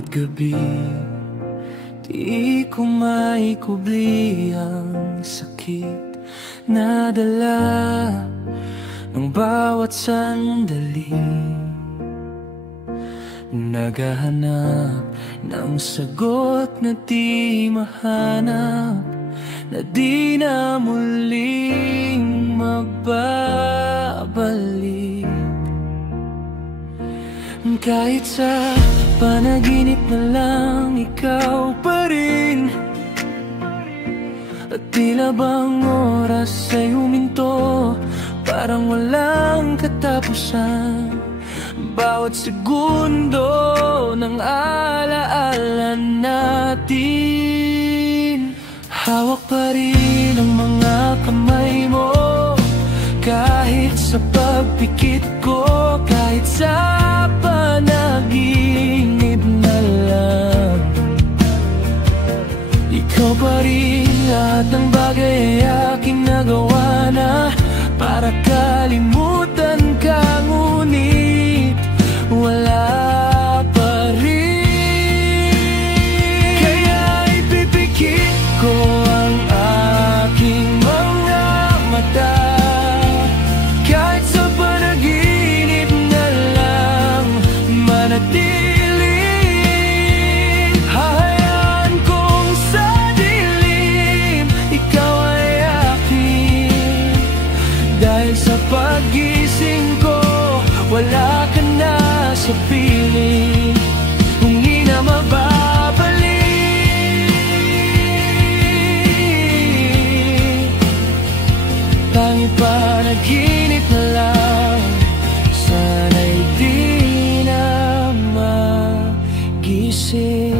bawat gabi, di ko maikubli ang sakit na dala ng bawat sandali. Naghahanap ng sagot na di mahanap, na di na muling magbabalik. Kahit sa panaginip na lang, ikaw pa rin. At tila bang oras ay huminto, parang walang katapusan. Bawat segundo ng alaala natin, hawak pa rin ang mga kamay mo. Kahit sa pagpikit ko, kahit sa panaginip na lang, ikaw pa rin. Lahat ng bagay ay aking nagawa na para kalimutan ka, ngunit wala pa rin. Kaya ipipikit ko ang aking mga mata, kahit sa panaginip na lang manatili. Hahayaan kong sa dilim, ikaw ay akin. Dahil sa pagising ko, wala ka na sa piling, kung di na mababalik. Tanging panaginip na lang, sana'y di na magising.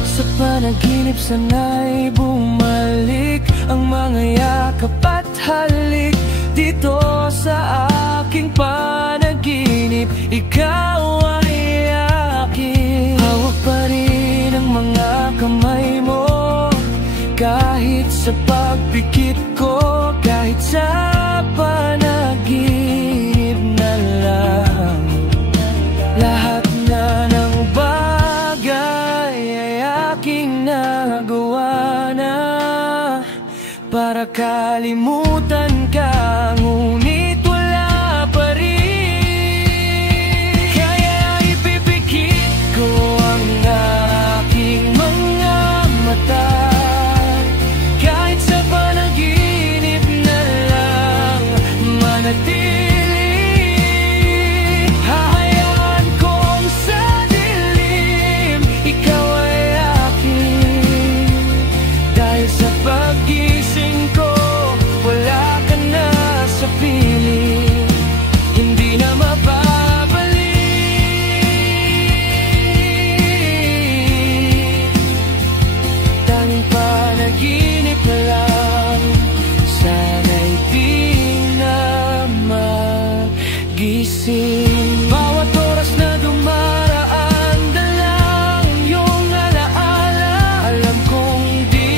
Sa panaginip sana'y bumalik ang mga yakap at halik. Dito sa aking panaginip, ikaw ay akin. Hawak pa rin ang mga kamay mo, kahit sa pagpikit ko, kahit sa panaginip na lang. Lahat na ng bagay ay aking nagawa na para kalimutan ka, ngunit wala pa rin. Kaya ipipikit ko ang aking mga mata, kahit sa panaginip na lang manatili. Hahayaan kong sa dilim, ikaw ay akin. Dahil sa pagising ko, wala ka na sa piling, hindi na mababalik. Tanging panaginip na lang, sana'y di na magising. Bawat oras na dumaraan, dalang iyong alaala. Alam kong di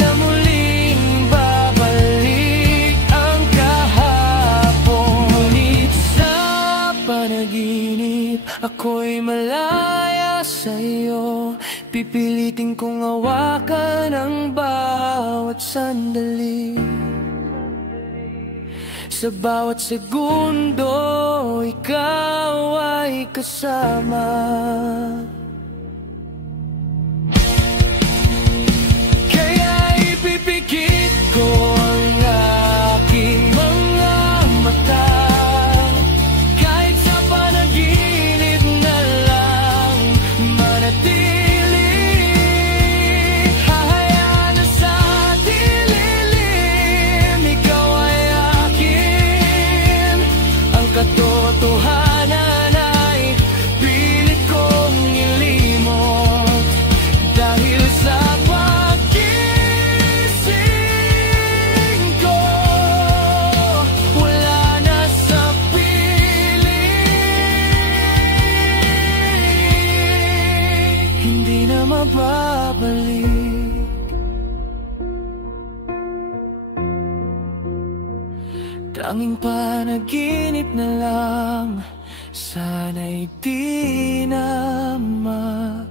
na muling babalik ang kahapon, ngunit sa panaginip ako'y malaya sa'yo. Pipilitin kong hawakan ang bawat sandali. Sa bawat segundo, ikaw ay kasama. Kaya ipipikit ko ang aking mga mata, kahit sa panaginip na lang manatili. Hahayaan na sa dilim, ikaw ay akin. Ang katotohanan ay pilit kong ilimot, dahil sa pagising ko, wala na sa piling, hindi na mababalik. Tanging panaginip na lang, sana'y di na magising.